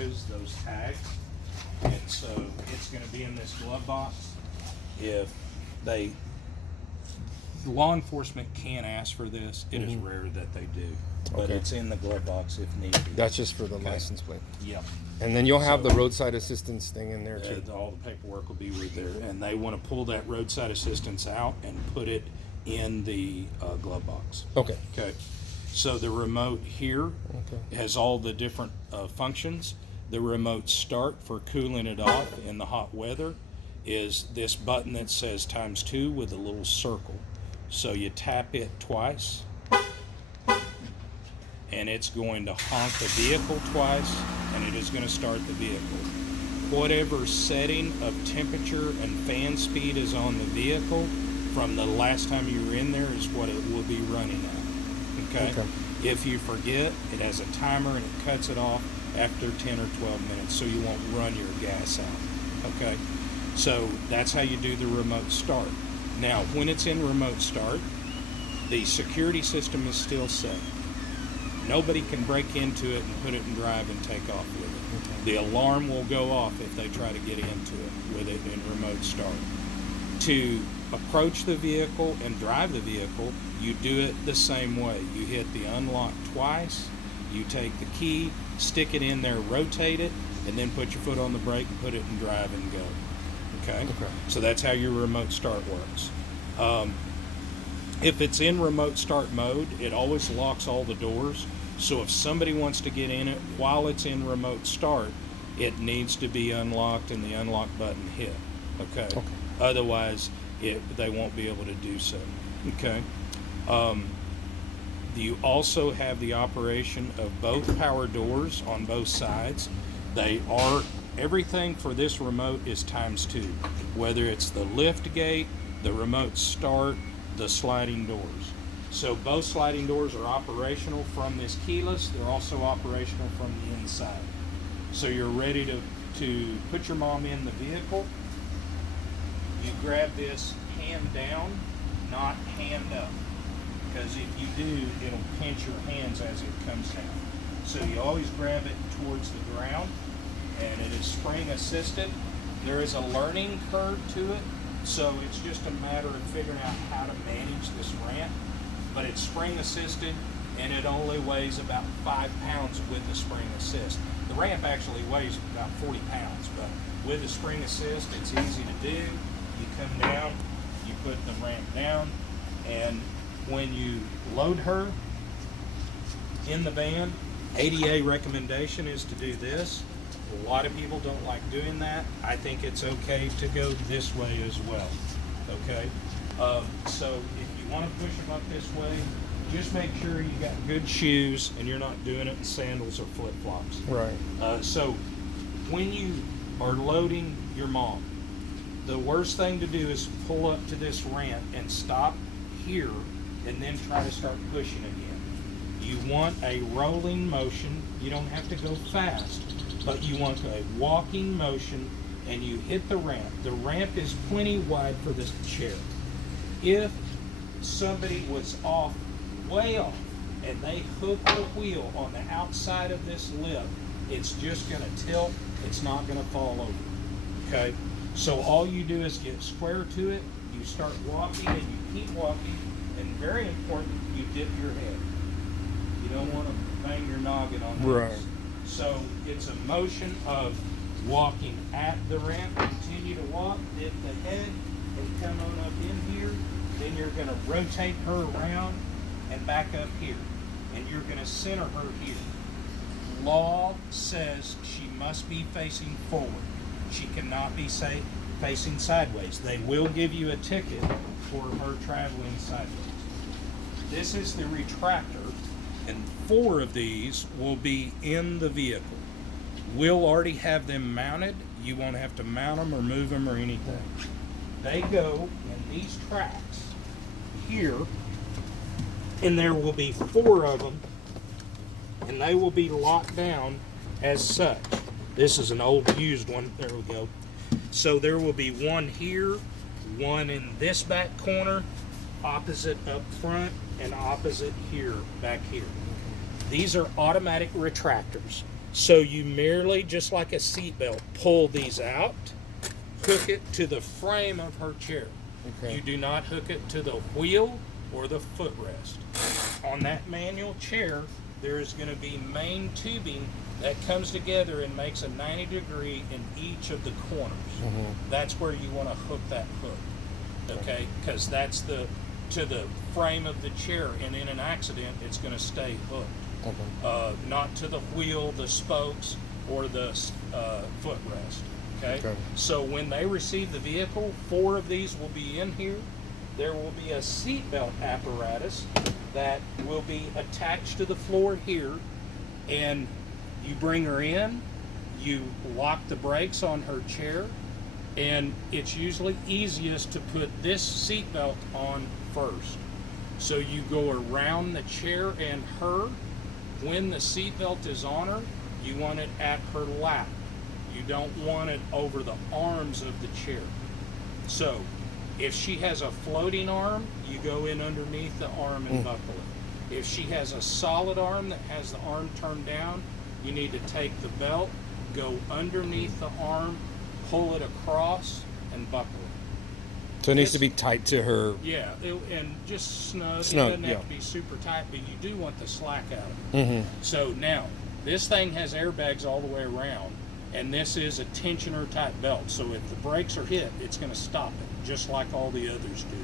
matches those tags. And so it's going to be in this glove box. If they, law enforcement can ask for this, it is rare that they do. But Okay. it's in the glove box if need be. That's just for the license plate. Yep. And then you'll have So- the roadside assistance thing in there too. All the paperwork will be right there. And they want to pull that roadside assistance out and put it in the glove box. Okay. Okay. So the remote here Okay. has all the different functions. The remote start for cooling it off in the hot weather is this button that says ×2 with a little circle. So you tap it twice and it's going to honk the vehicle twice and it is going to start the vehicle. Whatever setting of temperature and fan speed is on the vehicle from the last time you were in there is what it will be running at. Okay? If you forget, it has a timer and it cuts it off after 10 or 12 minutes so you won't run your gas out. Okay? So that's how you do the remote start. Now, when it's in remote start, the security system is still set. Nobody can break into it and put it in drive and take off with it. The alarm will go off if they try to get into it with it in remote start. To approach the vehicle and drive the vehicle, you do it the same way. You hit the unlock twice, you take the key, stick it in there, rotate it, and then put your foot on the brake and put it in drive and go. Okay? So that's how your remote start works. If it's in remote start mode, it always locks all the doors. So if somebody wants to get in it while it's in remote start, it needs to be unlocked and the unlock button hit. Okay? Otherwise, they won't be able to do so. Okay? You also have the operation of both power doors on both sides. They are, everything for this remote is ×2. Whether it's the lift gate, the remote start, the sliding doors. So both sliding doors are operational from this keyless. They're also operational from the inside. So you're ready to put your mom in the vehicle. You grab this hand down, not hand up. Because if you do, it'll pinch your hands as it comes down. So you always grab it towards the ground, and it is spring assisted. There is a learning curve to it, so it's just a matter of figuring out how to manage this ramp. But it's spring assisted, and it only weighs about 5 pounds with the spring assist. The ramp actually weighs about 40 pounds, but with the spring assist, it's easy to do. You come down, you put the ramp down, and when you load her in the van, ADA recommendation is to do this. A lot of people don't like doing that. I think it's okay to go this way as well. Okay? So if you want to push them up this way, just make sure you got good shoes and you're not doing it in sandals or flip-flops. Right. So when you are loading your mom, the worst thing to do is pull up to this ramp and stop here and then try to start pushing again. You want a rolling motion. You don't have to go fast, but you want a walking motion, and you hit the ramp. The ramp is plenty wide for this chair. If somebody was off, way off, and they hook the wheel on the outside of this lip, it's just going to tilt. It's not going to fall over. Okay? So all you do is get square to it. You start walking, and you keep walking. And very important, you dip your head. You don't want to bang your noggin on this. Right. So it's a motion of walking at the ramp. Continue to walk, dip the head, and come on up in here. Then you're going to rotate her around and back up here. And you're going to center her here. Law says she must be facing forward. She cannot be facing sideways. They will give you a ticket for her traveling sideways. This is the retractor, and 4 of these will be in the vehicle. We'll already have them mounted. You won't have to mount them or move them or anything. They go in these tracks here, and there will be 4 of them, and they will be locked down as such. This is an old used one. There we go. So there will be one here, one in this back corner, opposite up front, and opposite here, back here. These are automatic retractors. So you merely, just like a seatbelt, pull these out, hook it to the frame of her chair. Okay. You do not hook it to the wheel or the footrest. On that manual chair, there is going to be main tubing that comes together and makes a 90-degree in each of the corners. That's where you want to hook that hook, okay? Because that's to the frame of the chair, and in an accident, it's going to stay hooked. Not to the wheel, the spokes, or the footrest. Okay? So when they receive the vehicle, 4 of these will be in here. There will be a seatbelt apparatus that will be attached to the floor here, and you bring her in, you lock the brakes on her chair, and it's usually easiest to put this seatbelt on first. So you go around the chair and her. When the seatbelt is on her, you want it at her lap. You don't want it over the arms of the chair. So if she has a floating arm, you go in underneath the arm and buckle it. If she has a solid arm that has the arm turned down, you need to take the belt, go underneath the arm, pull it across, and buckle it. So it needs to be tight to her. Yeah, and just snug. It Snug, doesn't yeah. have to be super tight, but you do want the slack out of it. So now, this thing has airbags all the way around, and this is a tensioner type belt. So if the brakes are hit, it's going to stop it, just like all the others do.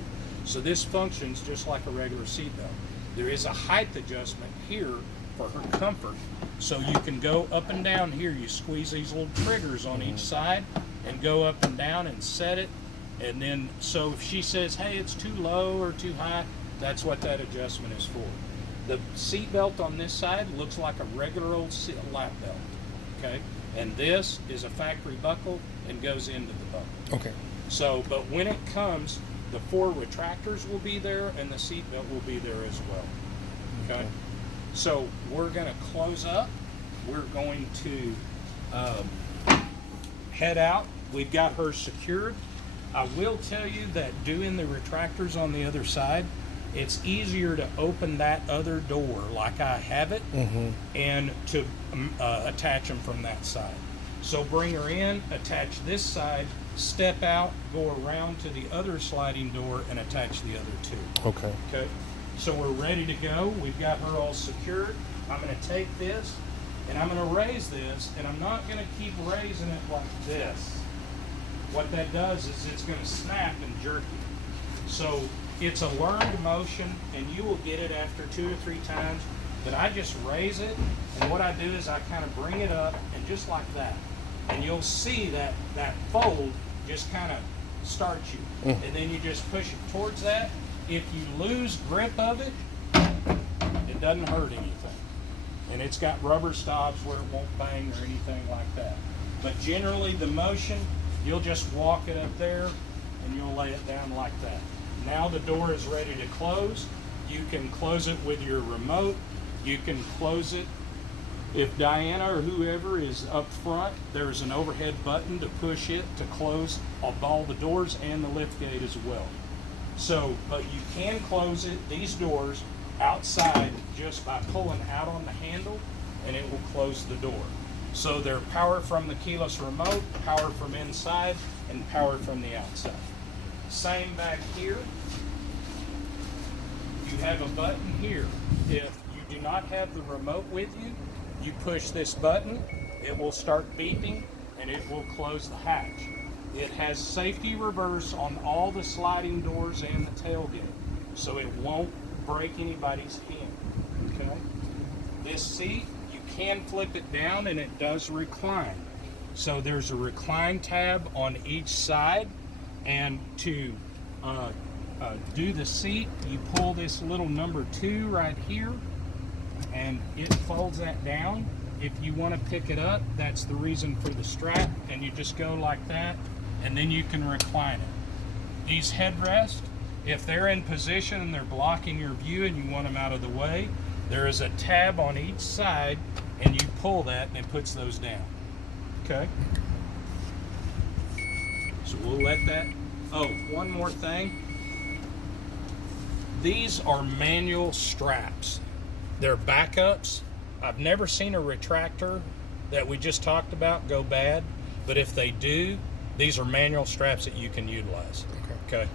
So this functions just like a regular seatbelt. There is a height adjustment here for her comfort. So you can go up and down here. You squeeze these little triggers on each side and go up and down and set it. And then, so if she says, hey, it's too low or too high, that's what that adjustment is for. The seat belt on this side looks like a regular old lap belt, okay? And this is a factory buckle and goes into the buckle. Okay. So, but when it comes, the 4 retractors will be there and the seat belt will be there as well, okay? So we're gonna close up. We're going to head out. We've got her secured. I will tell you that doing the retractors on the other side, it's easier to open that other door like I have it and to attach them from that side. So bring her in, attach this side, step out, go around to the other sliding door and attach the other 2. Okay. Okay. So we're ready to go. We've got her all secured. I'm going to take this and I'm going to raise this, and I'm not going to keep raising it like this. What that does is it's going to snap and jerk you. So it's a learned motion, and you will get it after 2 or 3 times. But I just raise it, and what I do is I kind of bring it up, and just like that. And you'll see that fold just kind of starts you. And then you just push it towards that. If you lose grip of it, it doesn't hurt anything. And it's got rubber stops where it won't bang or anything like that. But generally the motion, you'll just walk it up there and you'll lay it down like that. Now the door is ready to close. You can close it with your remote. You can close it. If Diana or whoever is up front, there's an overhead button to push it to close all the doors and the lift gate as well. So, but you can close it, these doors, outside just by pulling out on the handle, and it will close the door. So they're power from the keyless remote, power from inside, and power from the outside. Same back here. You have a button here. If you do not have the remote with you, you push this button, it will start beeping, and it will close the hatch. It has safety reverse on all the sliding doors and the tailgate, so it won't break anybody's hand, okay? This seat, you can flip it down and it does recline. So there's a recline tab on each side, and to do the seat, you pull this little number 2 right here, and it folds that down. If you want to pick it up, that's the reason for the strap, and you just go like that, and then you can recline it. These headrests, if they're in position and they're blocking your view and you want them out of the way, there is a tab on each side, and you pull that and it puts those down. Okay? So we'll let that. Oh, one more thing. These are manual straps. They're backups. I've never seen a retractor that we just talked about go bad, but if they do, these are manual straps that you can utilize. Okay.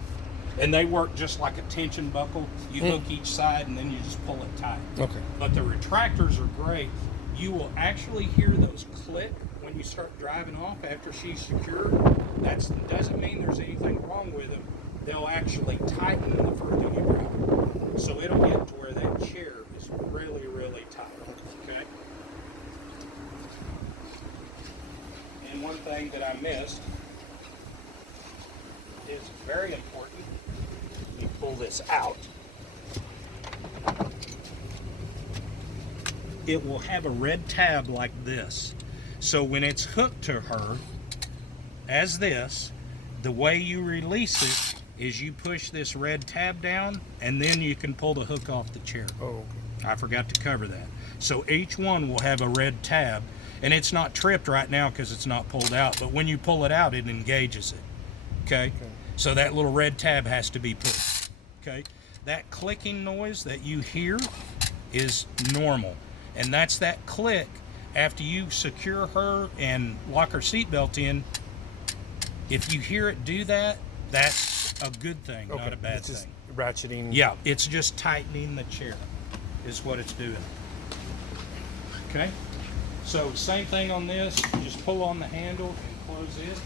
And they work just like a tension buckle. You hook each side and then you just pull it tight. Okay. But the retractors are great. You will actually hear those click when you start driving off after she's secured. That doesn't mean there's anything wrong with them. They'll actually tighten the further you drive. So it'll get to where that chair is really, really tight. Okay? And one thing that I missed is very important. Let me pull this out. It will have a red tab like this. So when it's hooked to her, as this, the way you release it is you push this red tab down, and then you can pull the hook off the chair. Oh, okay. I forgot to cover that. So each one will have a red tab, and it's not tripped right now because it's not pulled out, but when you pull it out, it engages it. Okay? So that little red tab has to be pushed. Okay? That clicking noise that you hear is normal, and that's that click after you secure her and lock her seatbelt in. If you hear it do that, that's a good thing, not a bad It's just thing. ratcheting. Yeah, it's just tightening the chair is what it's doing. Okay? So same thing on this. Just pull on the handle and close it.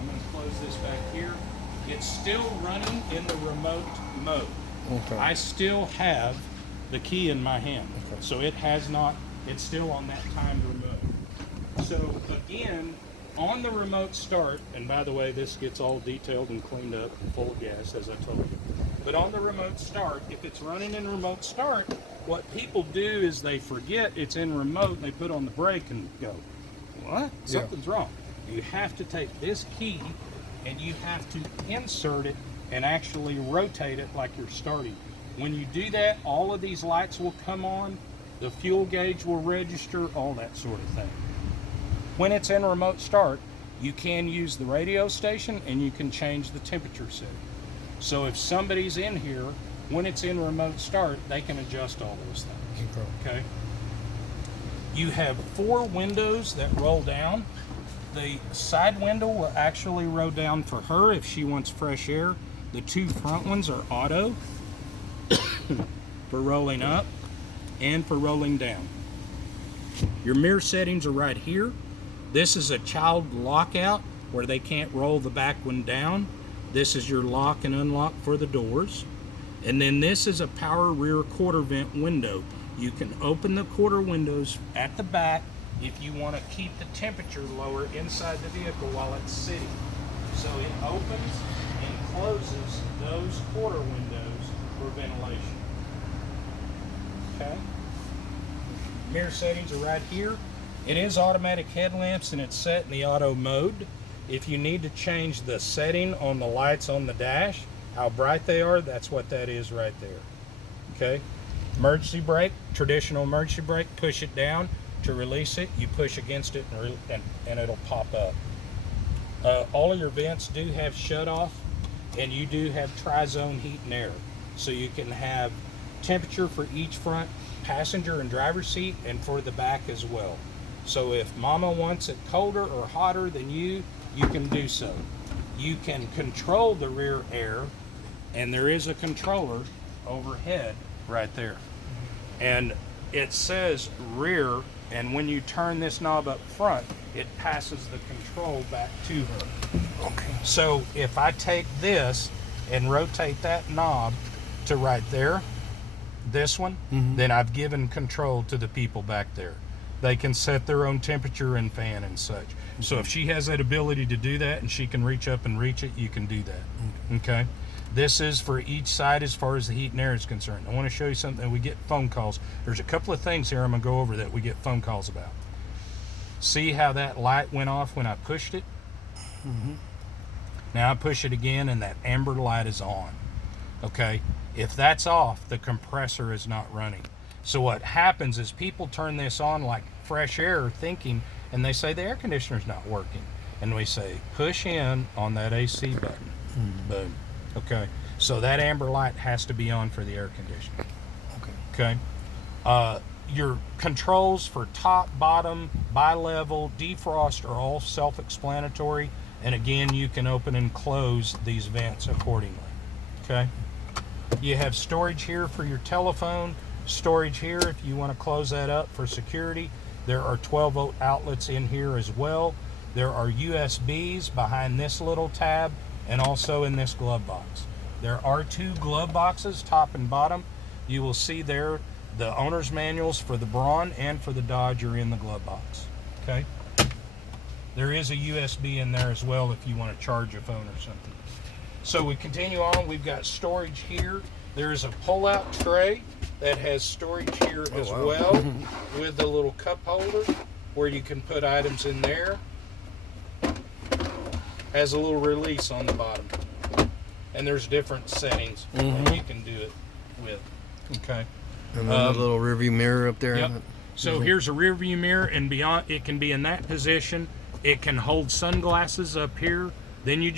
I'm going to close this back here. It's still running in the remote mode. Okay. I still have the key in my hand. Okay. So it has not, it's still on that timed remote. So again, on the remote start, and by the way, this gets all detailed and cleaned up and full of gas, as I told you. But on the remote start, if it's running in remote start, what people do is they forget it's in remote and they put on the brake and go, what? Something's wrong. You have to take this key and you have to insert it and actually rotate it like you're starting. When you do that, all of these lights will come on, the fuel gauge will register, all that sort of thing. When it's in remote start, you can use the radio station and you can change the temperature setting. So if somebody's in here, when it's in remote start, they can adjust all those things. Okay? You have 4 windows that roll down. The side window will actually roll down for her if she wants fresh air. The 2 front ones are auto for rolling up and for rolling down. Your mirror settings are right here. This is a child lockout where they can't roll the back one down. This is your lock and unlock for the doors. And then this is a power rear quarter vent window. You can open the quarter windows at the back if you want to keep the temperature lower inside the vehicle while it's sitting. So it opens and closes those quarter windows for ventilation. Okay? Mirror settings are right here. It is automatic headlamps and it's set in the auto mode. If you need to change the setting on the lights on the dash, how bright they are, that's what that is right there. Okay? Emergency brake, traditional emergency brake, push it down to release it. You push against it and it'll pop up. All of your vents do have shut off, and you do have tri-zone heat and air. So you can have temperature for each front passenger and driver seat and for the back as well. So if mama wants it colder or hotter than you can do so. You can control the rear air, and there is a controller overhead right there. And it says rear, and when you turn this knob up front, it passes the control back to her. Okay. So if I take this and rotate that knob to right there, this one, then I've given control to the people back there. They can set their own temperature and fan and such. So if she has that ability to do that and she can reach up and reach it, you can do that. Okay? This is for each side as far as the heat and air is concerned. I want to show you something. We get phone calls. There's a couple of things here I'm going to go over that we get phone calls about. See how that light went off when I pushed it? Now I push it again and that amber light is on. Okay? If that's off, the compressor is not running. So what happens is people turn this on like fresh air thinking, and they say the air conditioner's not working. And we say, push in on that AC button. Boom. Okay. So that amber light has to be on for the air conditioner. Okay. Okay. Your controls for top, bottom, bi-level, defrost are all self-explanatory. And again, you can open and close these vents accordingly. Okay. You have storage here for your telephone, storage here if you want to close that up for security. There are 12-volt outlets in here as well. There are USBs behind this little tab and also in this glove box. There are 2 glove boxes, top and bottom. You will see there the owner's manuals for the Braun and for the Dodge are in the glove box. Okay. There is a USB in there as well if you want to charge a phone or something. So we continue on. We've got storage here. There is a pull-out tray that has storage here as wow. well with the little cup holder where you can put items in there. Has a little release on the bottom. And there's different settings that you can do it with. Okay. And then the little rearview mirror up there. Yep. So here's a rear view mirror, and beyond, it can be in that position. It can hold sunglasses up here. Then you